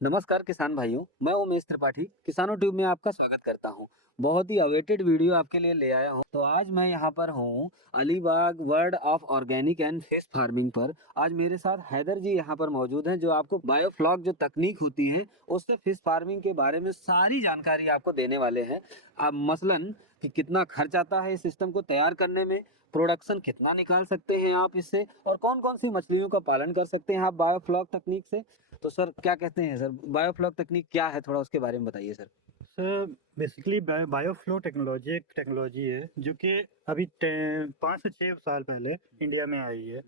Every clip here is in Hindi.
नमस्कार किसान भाइयों, मैं उमेश त्रिपाठी किसानों ट्यूब में आपका स्वागत करता हूं। बहुत ही अवेटेड वीडियो आपके लिए ले आया हूं। तो आज मैं यहां पर हूं Alibag world of organic and fish farming पर। आज मेरे साथ हैदर जी यहां पर मौजूद हैं जो आपको बायोफ्लॉक जो तकनीक होती है उससे फिश फार्मिंग के बारे में सारी जानकारी आपको देने वाले हैं। अब मसलन कि कितना खर्च आता है इस सिस्टम को तैयार करने में, प्रोडक्शन कितना निकाल सकते हैं आप इससे, और कौन कौन सी मछलियों का पालन कर सकते हैं आप बायोफ्लॉक तकनीक से। तो सर क्या कहते हैं सर, बायोफ्लॉक तकनीक क्या है, थोड़ा उसके बारे में बताइए सर। सर बेसिकली बायोफ्लो टेक्नोलॉजी एक टेक्नोलॉजी है जो कि अभी 5 से 6 साल पहले इंडिया में आई है।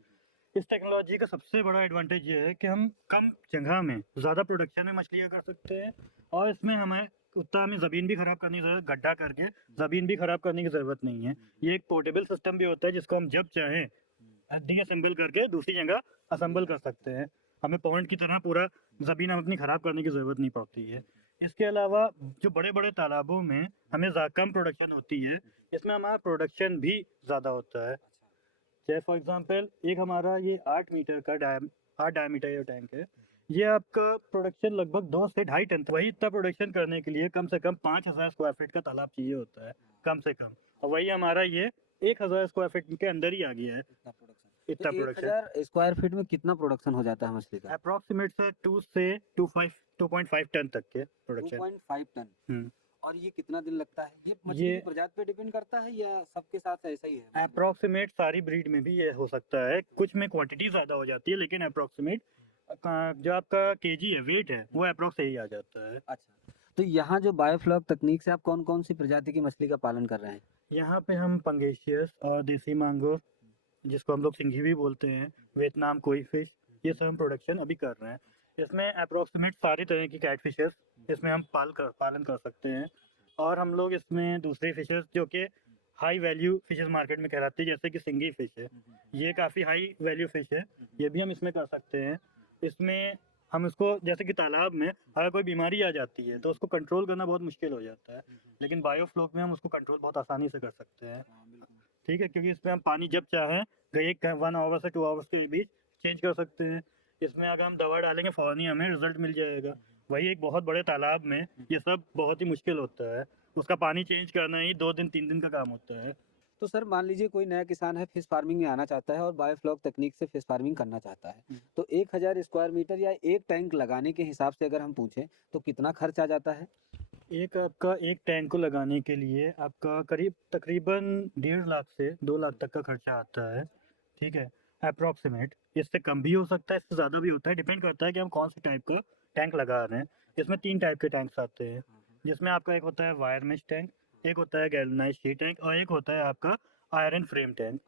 इस टेक्नोलॉजी का सबसे बड़ा एडवांटेज ये है कि हम कम जगह में ज़्यादा प्रोडक्शन में मछलियाँ कर सकते हैं। और इसमें हमें उतना हमें ज़मीन भी ख़राब करने की ज़रूरत, गड्ढा करके ज़मीन भी ख़राब करने की ज़रूरत नहीं है। ये एक पोर्टेबल सिस्टम भी होता है जिसको हम जब चाहें डीअसेंबल करके दूसरी जगह असेंबल कर सकते हैं। हमें पॉइंट की तरह पूरा ज़मीन हम अपनी ख़राब करने की ज़रूरत नहीं पड़ती है। इसके अलावा जो बड़े बड़े तालाबों में हमें कम प्रोडक्शन होती है, इसमें हमारा प्रोडक्शन भी ज़्यादा होता है। जैसे फॉर एग्जांपल एक हमारा ये 8 मीटर का 8 डायमीटर का टैंक है। ये आपका प्रोडक्शन लगभग 2 से ढाई टन, वही इतना प्रोडक्शन करने के लिए कम से कम 5,000 स्क्वायर फीट का तालाब चाहिए होता है, कम से कम। और वही हमारा ये 1,000 स्क्वायर फीट के अंदर ही आ गया है, इतना प्रोडक्शन। तो इतना एक प्रोडक्शन। हजार स्क्वायर फीट में कितना प्रोडक्शन हो जाता है मछली का? अप्रोक्सीमेट से 2.5 टन तक के प्रोडक्शन। 2.5 टन। हम्म और ये कितना दिन लगता है? ये मछली की ये प्रजाति पे डिपेंड करता है या सबके साथ ऐसा ही है मतलब? अप्रोक्सीमेट सारी ब्रीड में भी ये हो सकता है, कुछ में क्वांटिटी ज़्यादा हो जाती है, लेकिन अप्रोक्सीमेट जो आपका केजी है, वेट है, वो अप्रोक्स यही आ जाता है। अच्छा, तो यहाँ जो बायोफ्लॉक तकनीक से आप कौन कौन सी प्रजाति की मछली का पालन कर रहे हैं? यहाँ पे हम पंगेशियस और देसी मांगो, जिसको हम लोग सिंघी भी बोलते हैं, वियतनाम कोई फिश, ये सब हम प्रोडक्शन अभी कर रहे हैं। इसमें अप्रोक्सीमेट सारी तरह की कैट फिशेस इसमें हम पालन कर सकते हैं। और हम लोग इसमें दूसरी फिशेस जो कि हाई वैल्यू फिशेस मार्केट में कहलाती है, जैसे कि सिंगी फिश है, ये काफ़ी हाई वैल्यू फिश है, ये भी हम इसमें कर सकते हैं। इसमें हम इसको जैसे कि तालाब में अगर कोई बीमारी आ जाती है तो उसको कंट्रोल करना बहुत मुश्किल हो जाता है, लेकिन बायोफ्लोक में हम उसको कंट्रोल बहुत आसानी से कर सकते हैं। हाँ बिल्कुल। ठीक है, क्योंकि इसमें हम पानी जब चाहें एक 1 आवर से 2 आवर्स के बीच चेंज कर सकते हैं। इसमें अगर हम दवा डालेंगे फ़ौरन ही हमें रिजल्ट मिल जाएगा। वही एक बहुत बड़े तालाब में ये सब बहुत ही मुश्किल होता है, उसका पानी चेंज करना ही 2 दिन 3 दिन का काम होता है। तो सर मान लीजिए कोई नया किसान है, फिश फार्मिंग में आना चाहता है और बायोफ्लॉक तकनीक से फिश फार्मिंग करना चाहता है, तो 1,000 स्क्वायर मीटर या एक टैंक लगाने के हिसाब से अगर हम पूछें तो कितना खर्च आ जाता है? एक आपका एक टैंक को लगाने के लिए आपका करीब तकरीबन 1.5 लाख से 2 लाख तक का खर्चा आता है। ठीक है, अप्रॉक्सीमेट। इससे कम भी हो सकता है, इससे ज़्यादा भी होता है, डिपेंड करता है कि हम कौन से टाइप का टैंक लगा रहे हैं। इसमें 3 टाइप के टैंक्स आते हैं, जिसमें आपका एक होता है वायर मेश टैंक, एक होता है गैल्वनाइज्ड शी टैंक, और एक होता है आपका आयरन फ्रेम टैंक।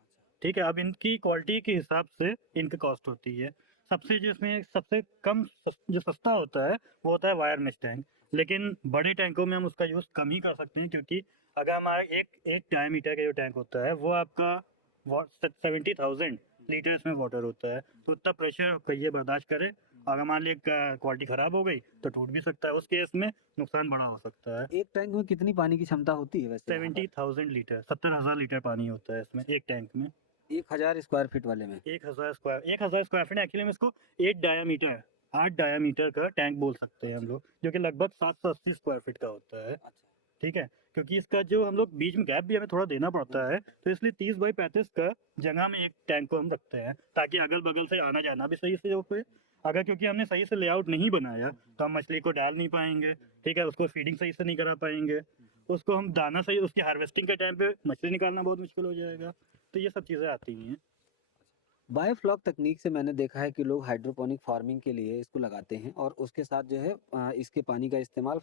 ठीक है, अब इनकी क्वालिटी के हिसाब से इनकी कॉस्ट होती है। सबसे जिसमें सबसे कम जो सस्ता होता है वो होता है वायर मेश टैंक। लेकिन बड़े टैंकों में हम उसका यूज़ कम ही कर सकते हैं, क्योंकि अगर हमारा एक एक डायमीटर का जो टैंक होता है वो आपका 70,000 लीटर इसमें वाटर होता है, तो उतना प्रेशर ये बर्दाश्त करे। अगर मान ली क्वालिटी ख़राब हो गई तो टूट भी सकता है, उस केस में नुकसान बड़ा हो सकता है। एक टैंक में कितनी पानी की क्षमता होती है वैसे यहाँ पर? 70,000 लीटर, 70,000 लीटर पानी होता है इसमें एक टैंक में। 1,000 स्क्वायर फीट वाले में? 1,000 स्क्वायर फीट एक्चुअली में इसको 8 डायामीटर का टैंक बोल सकते हैं हम लोग, जो कि लगभग 780 स्क्वायर फीट का होता है। अच्छा। ठीक है, क्योंकि इसका जो हम लोग बीच में गैप भी हमें थोड़ा देना पड़ता है, तो इसलिए 30 बाई 35 का जगह में एक टैंक को हम रखते हैं, ताकि अगल बगल से आना जाना भी सही से हो पाए। अगर क्योंकि हमने सही से लेआउट नहीं बनाया तो हम मछली को डाल नहीं पाएंगे। ठीक है, उसको फीडिंग सही से नहीं करा पाएंगे, उसको हम दाना सही, उसकी हार्वेस्टिंग के टाइम पे मछली निकालना बहुत मुश्किल हो जाएगा। तो ये सब चीज़ें आती हैं। बायोफ्लॉक तकनीक से मैंने देखा है कि लोग हाइड्रोपोनिक फार्मिंग के लिए इसको लगाते हैं और उसके साथ जो है इसके पानी का इस्तेमाल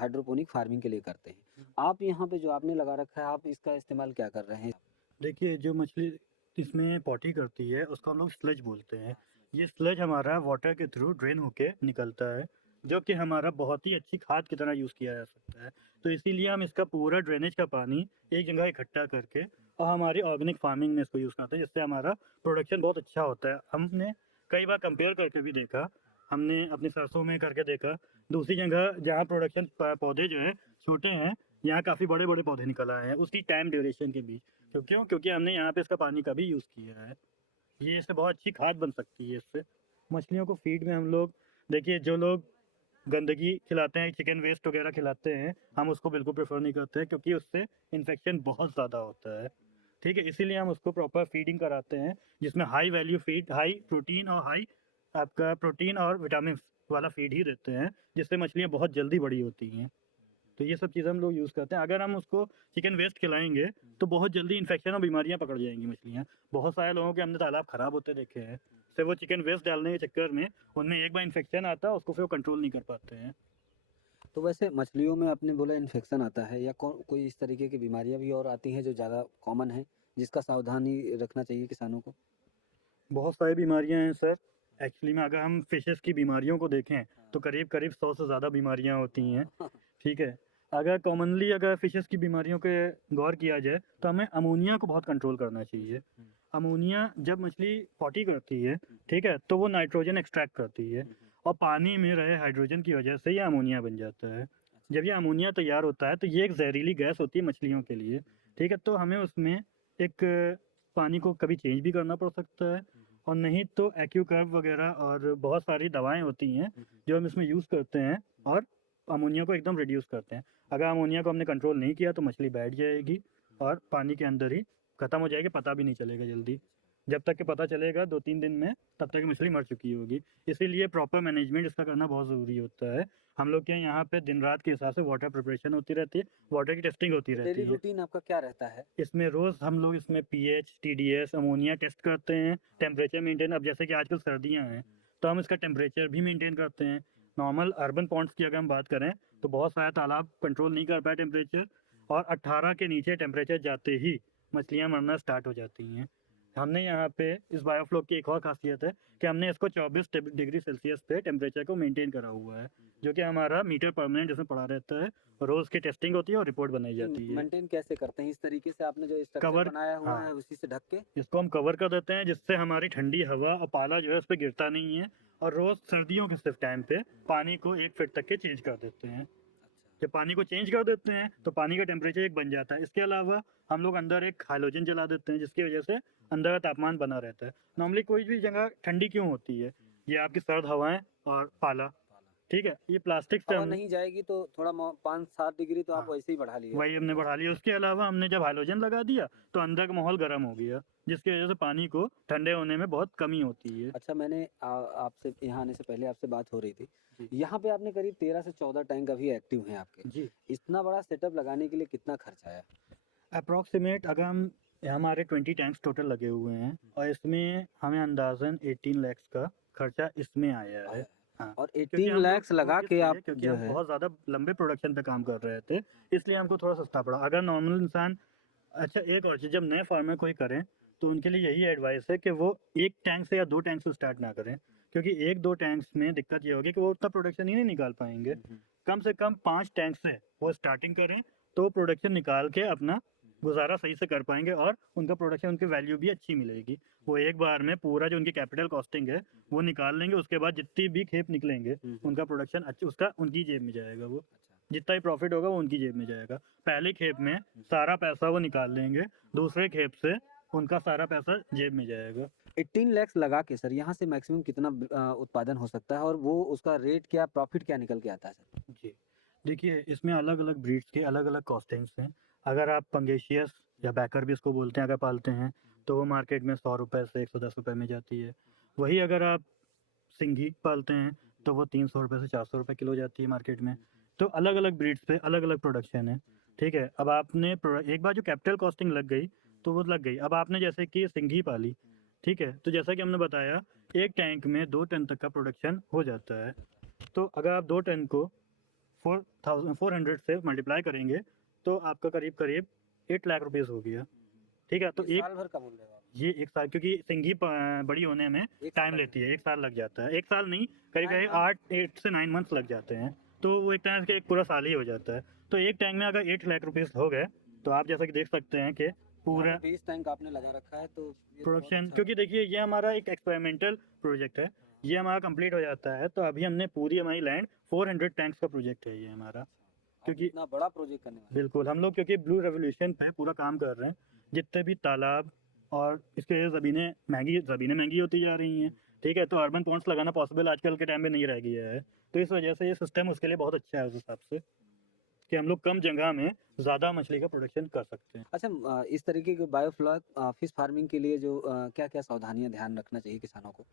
हाइड्रोपोनिक फार्मिंग के लिए करते हैं। आप यहाँ पे जो आपने लगा रखा है, आप इसका इस्तेमाल क्या कर रहे हैं? देखिए, जो मछली इसमें पॉटी करती है उसको हम लोग स्लज बोलते हैं। ये स्लज हमारा वाटर के थ्रू ड्रेन होके निकलता है, जो कि हमारा बहुत ही अच्छी खाद की तरह यूज़ किया जा सकता है। तो इसीलिए हम इसका पूरा ड्रेनेज का पानी एक जगह इकट्ठा करके और हमारी ऑर्गेनिक फार्मिंग में इसको यूज़ करते हैं, जिससे हमारा प्रोडक्शन बहुत अच्छा होता है। हमने कई बार कंपेयर करके भी देखा, हमने अपनी सरसों में करके देखा, दूसरी जगह जहाँ प्रोडक्शन पौधे जो हैं छोटे हैं, यहाँ काफ़ी बड़े बड़े पौधे निकल आए हैं उसी टाइम ड्यूरेशन के बीच। क्यों? क्योंकि हमने यहाँ पे इसका पानी का भी यूज़ किया है। ये इससे बहुत अच्छी खाद बन सकती है इससे। मछलियों को फीड में हम लोग, देखिए जो लोग गंदगी खिलाते हैं, चिकन वेस्ट वगैरह खिलाते हैं, हम उसको बिल्कुल प्रेफर नहीं करते हैं, क्योंकि उससे इन्फेक्शन बहुत ज़्यादा होता है। ठीक है, इसीलिए हम उसको प्रॉपर फीडिंग कराते हैं, जिसमें high value feed, high protein और हाई आपका प्रोटीन और विटामिन वाला फीड ही देते हैं, जिससे मछलियाँ बहुत जल्दी बड़ी होती हैं। तो ये सब चीज़ें हम लोग यूज़ करते हैं। अगर हम उसको चिकन वेस्ट खिलाएंगे तो बहुत जल्दी इन्फेक्शन और बीमारियां पकड़ जाएंगी मछलियाँ। बहुत सारे लोगों के हमने तालाब ख़राब होते देखे हैं, सिर्फ वो चिकन वेस्ट डालने के चक्कर में उनमें एक बार इन्फेक्शन आता है, उसको फिर वो कंट्रोल नहीं कर पाते हैं। तो वैसे मछलियों में आपने बोला इन्फेक्शन आता है, या कोई इस तरीके की बीमारियां भी और आती हैं जो ज़्यादा कॉमन है, जिसका सावधानी रखना चाहिए किसानों को? बहुत सारी बीमारियां हैं सर। एक्चुअली में अगर हम फिशेस की बीमारियों को देखें तो करीब करीब 100 से ज़्यादा बीमारियां होती हैं। ठीक है, अगर कॉमनली अगर फिशेस की बीमारियों के गौर किया जाए तो हमें अमोनिया को बहुत कंट्रोल करना चाहिए। अमोनिया जब मछली पॉटी करती है, ठीक है, तो वो नाइट्रोजन एक्सट्रैक्ट करती है, और पानी में रहे हाइड्रोजन की वजह से ये अमोनिया बन जाता है। जब ये अमोनिया तैयार होता है तो ये एक जहरीली गैस होती है मछलियों के लिए। ठीक है, तो हमें उसमें एक पानी को कभी चेंज भी करना पड़ सकता है, और नहीं तो एक्यूकर्व वगैरह और बहुत सारी दवाएं होती हैं जो हम इसमें यूज़ करते हैं, और अमोनिया को एकदम रिड्यूस करते हैं। अगर अमोनिया को हमने कंट्रोल नहीं किया तो मछली बैठ जाएगी और पानी के अंदर ही ख़त्म हो जाएगी, पता भी नहीं चलेगा जल्दी। जब तक कि पता चलेगा 2-3 दिन में, तब तक मछली मर चुकी होगी। इसीलिए प्रॉपर मैनेजमेंट इसका करना बहुत ज़रूरी होता है। हम लोग के यहाँ पे दिन रात के हिसाब से वाटर प्रिपरेशन होती रहती है, वाटर की टेस्टिंग होती रहती डेली है। रूटीन आपका क्या रहता है? इसमें रोज़ हम लोग इसमें पीएच, टीडीएस, अमोनिया टेस्ट करते हैं, टेम्परेचर मेंटेन। अब जैसे कि आजकल सर्दियाँ हैं तो हम इसका टेम्परेचर भी मेंटेन करते हैं। नॉर्मल अर्बन पॉन्ड्स की अगर हम बात करें तो बहुत सारे तालाब कंट्रोल नहीं कर पाए टेम्परेचर, और 18 के नीचे टेम्परेचर जाते ही मछलियाँ मरना स्टार्ट हो जाती हैं। हमने यहाँ पे इस बायोफ्लॉक की एक और खासियत है कि हमने इसको 24 डिग्री सेल्सियस पे टेम्परेचर को मेंटेन करा हुआ है, जो कि हमारा मीटर परमानेंट इसमें पड़ा रहता है। रोज़ की टेस्टिंग होती है और रिपोर्ट बनाई जाती है। मेंटेन कैसे करते हैं? इस तरीके से आपने जो स्ट्रक्चर कवर, बनाया हुआ हाँ, है उसी से ढक के? इसको हम कवर कर देते हैं, जिससे हमारी ठंडी हवा और पाला जो है उस पर गिरता नहीं है। और रोज़ सर्दियों के सिर्फ टाइम पे पानी को 1 फीट तक के चेंज कर देते हैं। जब पानी को चेंज कर देते हैं तो पानी का टेम्परेचर एक बन जाता है। इसके अलावा हम लोग अंदर एक हाइड्रोजन जला देते हैं, जिसकी वजह से अंदर का तापमान बना रहता है। नॉर्मली कोई भी जगह ठंडी क्यों होती है? ये आपकी सर्द हवाएं और पाला। ठीक है, ये प्लास्टिक से हवा हम, नहीं जाएगी तो थोड़ा 5-7 डिग्री तो आप हाँ, वैसे ही बढ़ा लिए वही होंगे। हमने बढ़ा लिया। उसके अलावा हमने जब हाइड्रोजन लगा दिया तो अंदर का माहौल गर्म हो गया, जिसकी वजह से पानी को ठंडे होने में बहुत कमी होती है। अच्छा, मैंने आपसे यहाँ आने से पहले आपसे बात हो रही थी। जी। यहाँ पे आपने करीब 13 से 14 टैंक अभी एक्टिव हैं आपके। जी, इतना बड़ा सेटअप लगाने के लिए कितना खर्च आया? अप्रॉक्सीमेट अगर हम, हमारे 20 टैंक्स टोटल लगे हुए हैं, और इसमें हमें अंदाज़न 18 लाख का खर्चा इसमें आया है। आया है। हाँ, और क्योंकि 18 हम लोग लाख लगा के आप क्योंकि जो हम है, बहुत ज़्यादा लंबे प्रोडक्शन पे काम कर रहे थे, इसलिए हमको थोड़ा सस्ता पड़ा। अगर नॉर्मल इंसान, अच्छा एक और चीज़, जब नए फार्मर कोई करें तो उनके लिए यही एडवाइस है कि वो एक टैंक से या 2 टैंक से स्टार्ट ना करें, क्योंकि 1-2 टैंक्स में दिक्कत ये होगी कि वो उतना प्रोडक्शन ही नहीं निकाल पाएंगे। कम से कम 5 टैंक से वो स्टार्टिंग करें, तो प्रोडक्शन निकाल के अपना गुजारा सही से कर पाएंगे, और उनका प्रोडक्शन, उनकी वैल्यू भी अच्छी मिलेगी। वो एक बार में पूरा जो उनकी कैपिटल कॉस्टिंग है वो निकाल लेंगे, उसके बाद जितनी भी खेप निकलेंगे उनका प्रोडक्शन अच्छा, उसका उनकी जेब में जाएगा। वो जितना भी प्रॉफिट होगा वो उनकी जेब में जाएगा। पहले खेप में सारा पैसा वो निकाल लेंगे, दूसरे खेप से उनका सारा पैसा जेब में जाएगा। 18 लाख लगा के सर यहाँ से मैक्सिमम कितना उत्पादन हो सकता है, और वो उसका रेट क्या, प्रॉफिट क्या निकल के आता है सर? जी, देखिए इसमें अलग अलग ब्रीड्स के अलग अलग कॉस्टिंग्स हैं। अगर आप पंगेशियस या बैकर भी इसको बोलते हैं अगर पालते हैं, तो वो मार्केट में 100 रुपये से 110 रुपये में जाती है। वही अगर आप सिंघी पालते हैं तो वो 300 रुपये से 400 रुपये किलो जाती है मार्केट में। तो अलग अलग ब्रीड्स पे अलग अलग प्रोडक्शन है। ठीक है, अब आपने एक बार जो कैपिटल कॉस्टिंग लग गई तो वो लग गई। अब आपने जैसे कि सिंघी पाली, ठीक है, तो जैसा कि हमने बताया, एक टैंक में 2 टन तक का प्रोडक्शन हो जाता है। तो अगर आप 2 टन को 400 से मल्टीप्लाई करेंगे तो आपका करीब करीब 8 लाख रुपीज़ हो गया। ठीक है, तो ये एक, साल भर का बोल रहे हो आप? ये एक साल, क्योंकि सिंघी बड़ी होने में एक टाइम साल लेती है, 1 साल लग जाता है। 1 साल नहीं, करीब 9 करीब months? 8 से 9 मंथ्स लग जाते हैं। तो वो एक तरह से एक पूरा साल ही हो जाता है। तो एक टैंक में अगर 8 लाख रुपीज़ हो गए तो आप जैसा कि देख सकते हैं कि पूरा 20 टैंक आपने लगा रखा है, तो ये तो बहुत प्रोडक्शन, अच्छा। क्योंकि देखिए ये हमारा एक एक्सपेरिमेंटल प्रोजेक्ट है, ये हमारा कंप्लीट हो जाता है तो अभी हमने पूरी हमारी लैंड 400 टैंक्स का प्रोजेक्ट है ये हमारा। आप क्योंकि इतना बड़ा प्रोजेक्ट करने वाले बिल्कुल हम लोग क्योंकि ब्लू रेवोल्यूशन पे पूरा काम कर रहे हैं, जितने भी तालाब और इसके ज़मीनें महंगी होती जा रही हैं। ठीक है, तो अर्बन पॉन्ड्स लगाना पॉसिबल आजकल के टाइम में नहीं रह गया है। तो इस वजह से ये सिस्टम उसके लिए बहुत अच्छा है उस हिसाब से कि हम लोग कम जगह में ज़्यादा मछली का प्रोडक्शन कर सकते हैं। अच्छा, इस तरीके के बायोफ्लॉक फिश फार्मिंग के लिए जो क्या-क्या सावधानियाँ ध्यान रखना चाहिए किसानों को?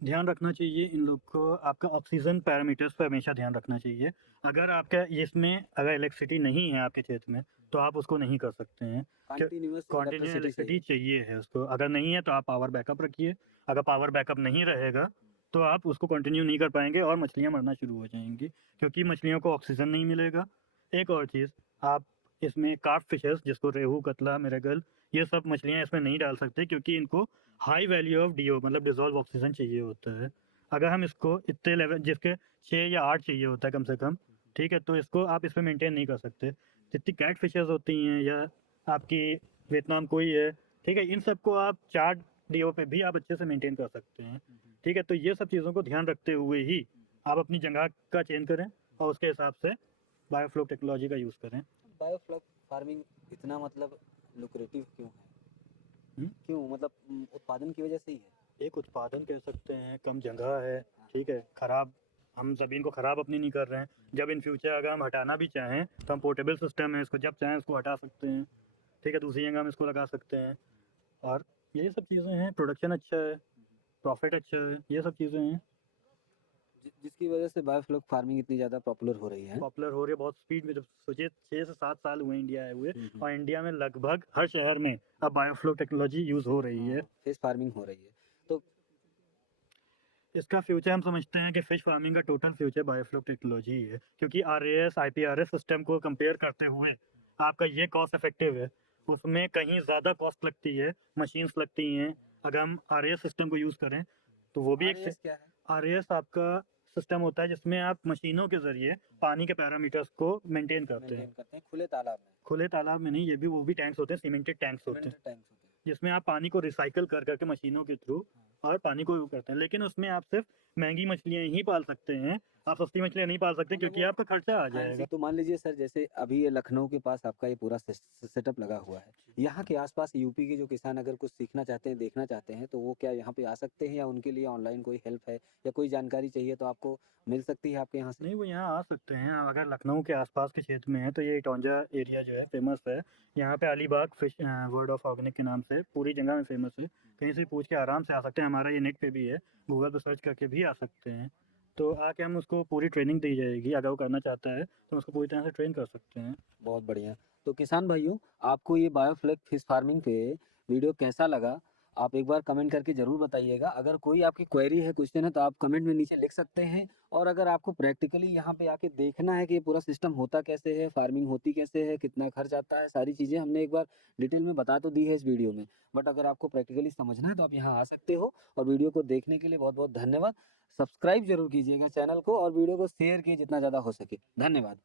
ध्यान रखना चाहिए इन लोग को, आपका ऑक्सीजन पैरामीटर्स पे हमेशा ध्यान रखना चाहिए। अगर आपका इसमें अगर इलेक्ट्रिसिटी नहीं है आपके क्षेत्र में, तो आप उसको नहीं कर सकते हैं। कंटीन्यूअस कंटिन्यू इलेक्ट्रिसिटी इलेक्ट्रिसिटी चाहिए। चाहिए है उसको, अगर नहीं है तो आप पावर बैकअप रखिए। अगर पावर बैकअप नहीं रहेगा, तो आप उसको कंटिन्यू नहीं कर पाएँगे और मछलियाँ मरना शुरू हो जाएँगी, क्योंकि मछलियों को ऑक्सीजन नहीं मिलेगा। एक और चीज़, आप इसमें कार्प फिशेज़ जिसको रेहू, कतला, मिर्गल, ये सब मछलियाँ इसमें नहीं डाल सकते, क्योंकि इनको हाई वैल्यू ऑफ डीओ मतलब डिज़ोल्व ऑक्सीजन चाहिए होता है। अगर हम इसको इतने लेवल जिसके 6 या 8 चाहिए होता है कम से कम, ठीक है? तो इसको आप इसमें मेंटेन नहीं कर सकते। जितनी कैट फिशेज़ होती हैं या आपकी वियतनाम कोई है, ठीक है? इन सबको आप 4 डीओ पे भी आप अच्छे से मेंटेन कर सकते हैं, ठीक है? तो ये सब चीज़ों को ध्यान रखते हुए ही आप अपनी जगह का चयन करें और उसके हिसाब से बायोफ्लो टेक्नोलॉजी का यूज़ करें। बायोफ्लॉक फार्मिंग इतना मतलब lucrative क्यों है? हुँ? क्यों मतलब उत्पादन की वजह से ही है? एक उत्पादन कह सकते हैं, कम जगह है, ठीक है? खराब हम ज़मीन को ख़राब अपनी नहीं कर रहे हैं। जब इन फ्यूचर अगर हम हटाना भी चाहें, तो हम पोर्टेबल सिस्टम है, इसको जब चाहें उसको हटा सकते हैं, ठीक है? दूसरी जगह हम इसको लगा सकते हैं और यही सब चीज़ें हैं, प्रोडक्शन अच्छा है, प्रॉफ़िट अच्छा है, ये सब चीज़ें हैं। जिसकी वजह से बायोफ्लॉक फार्मिंग इतनी ज़्यादा पॉपुलर हो रही है। पॉपुलर हो रही है बहुत स्पीड में, जब सोचिए 6 से 7 साल हुए इंडिया आए हुए हुँ। और इंडिया में लगभग हर शहर में अब बायोफ्लो टेक्नोलॉजी यूज़ हो रही है। फिश फार्मिंग हो रही है। तो इसका फ्यूचर हम समझते हैं कि फ़िश फार्मिंग का टोटल फ्यूचर बायोफ्लो टेक्नोलॉजी ही है, क्योंकि आरएएस, आईपीआरएस सिस्टम को कंपेयर करते हुए आपका ये कॉस्ट इफेक्टिव है। उसमें कहीं ज़्यादा कॉस्ट लगती है, मशीन्स लगती हैं। अगर हम आरएएस सिस्टम को यूज़ करें, तो वो भी एक आरएएस क्या है? आरएएस आपका सिस्टम होता है जिसमें आप मशीनों के ज़रिए पानी के पैरामीटर्स को मेंटेन करते हैं। मेंटेन करते हैं खुले तालाब में। खुले तालाब में नहीं, वो भी टैंक्स होते हैं, सीमेंटेड टैंक्स होते हैं। सीमेंटेड टैंक्स होते हैं। जिसमें आप पानी को रिसाइकिल कर करके मशीनों के थ्रू और पानी को करते हैं, लेकिन उसमें आप सिर्फ महंगी मछलियाँ ही पाल सकते हैं, आप सस्ती मछलियाँ नहीं पाल सकते, मतलब क्योंकि वो आपका खर्चा आ हाँ जी, जाएगा। तो मान लीजिए सर जैसे अभी ये लखनऊ के पास आपका ये पूरा सेटअप लगा हुआ है। यहाँ के आसपास यूपी के जो किसान अगर कुछ सीखना चाहते हैं, देखना चाहते हैं, तो वो क्या यहाँ पे आ सकते हैं या उनके लिए ऑनलाइन कोई हेल्प है या कोई जानकारी चाहिए तो आपको मिल सकती है आपके यहाँ से? नहीं, वो यहाँ आ सकते हैं, अगर लखनऊ के आसपास के क्षेत्र में है तो ये इटौंजा एरिया जो है फेमस है। यहाँ पे Alibag fish world of organic के नाम से पूरी जगह में फेमस है। कहीं से पूछ के आराम से आ सकते हैं, हमारा ये नेट पे भी है, गूगल पे सर्च करके भी आ सकते हैं। तो आके हम उसको पूरी ट्रेनिंग दी जाएगी, अगर वो करना चाहता है तो हम उसको पूरी तरह से ट्रेन कर सकते हैं। बहुत बढ़िया। तो किसान भाइयों, आपको ये बायोफ्लैक फिश फार्मिंग पे वीडियो कैसा लगा? आप एक बार कमेंट करके ज़रूर बताइएगा। अगर कोई आपकी क्वेरी है, क्वेश्चन है तो आप कमेंट में नीचे लिख सकते हैं और अगर आपको प्रैक्टिकली यहाँ पे आके देखना है कि ये पूरा सिस्टम होता कैसे है, फार्मिंग होती कैसे है, कितना खर्च आता है, सारी चीज़ें हमने एक बार डिटेल में बता तो दी है इस वीडियो में। बट अगर आपको प्रैक्टिकली समझना है तो आप यहाँ आ सकते हो और वीडियो को देखने के लिए बहुत-बहुत धन्यवाद। सब्सक्राइब ज़रूर कीजिएगा चैनल को और वीडियो को शेयर कीजिए जितना ज़्यादा हो सके। धन्यवाद।